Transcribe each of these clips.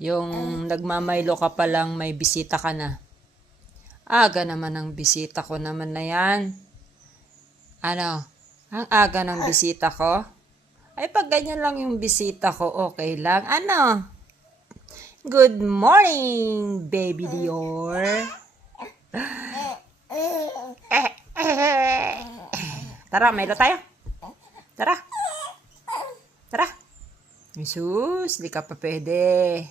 Yung nagmamaylo ka pa lang, may bisita ka na. Aga naman ang bisita ko naman na yan. Ano? Ang aga ng bisita ko? Ay, pag ganyan lang yung bisita ko, okay lang. Ano? Good morning, baby Dior. Tara, Milo tayo. Tara. Tara. Jesus, di ka pa pwede.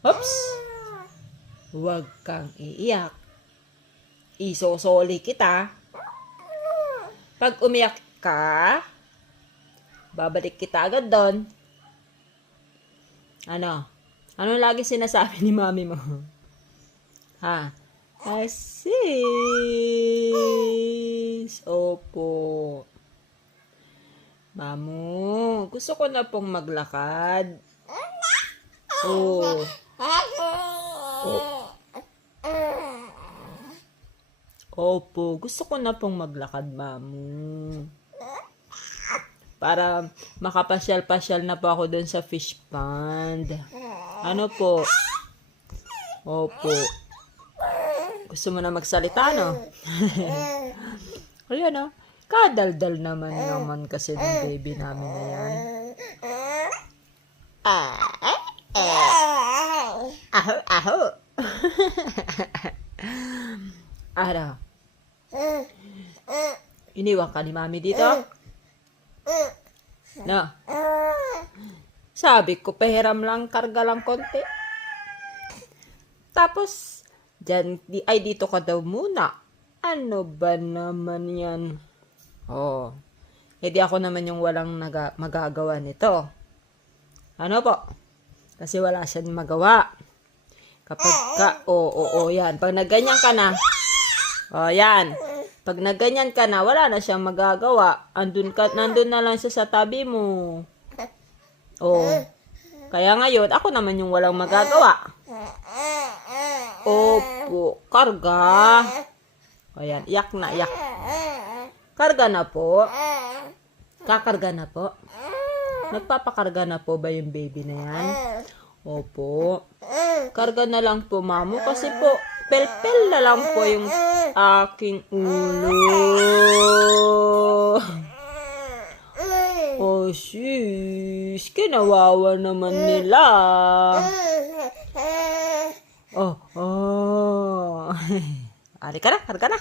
Oops. Huwag kang iiyak. Isosoli kita. Pag umiyak ka, babalik kita agad doon. Ano? Ano lagi sinasabi ni mami mo? Ha? Asis. Opo. Mamu, gusto ko na pong maglakad. Oh. Opo, gusto ko na pong maglakad, mamu. Para makapasyal-pasyal na po ako doon sa fish pond. Ano po? Opo. Gusto mo na magsalita, no? Ayan, no? Kadaldal naman kasi ng baby namin na yan. Aho, aho. Ano? Iniwan ka ni mami dito? No. Sabi ko, pahiram lang, karga lang konti. Tapos, dito ka daw muna. Ano ba naman yan? Oh. Hindi ako naman yung walang magagawa nito. Ano po? Kasi wala siyang magawa. Kapag yan. Pag nagganyan ka na, yan. Pag nagganyan ka na, wala na siyang magagawa. Nandun na lang siya sa tabi mo. Kaya ngayon, ako naman yung walang magagawa. Opo, karga. Ayan, iyak na, iyak. Karga na po. Kakarga na po. Nagpapakarga na po ba yung baby na yan? Opo. Karga na lang po, mamu. Kasi po, pel-pel na lang po yung aking ulo. Oh, sis. Kinawawa naman nila. Oh. Ari ka na, karga na.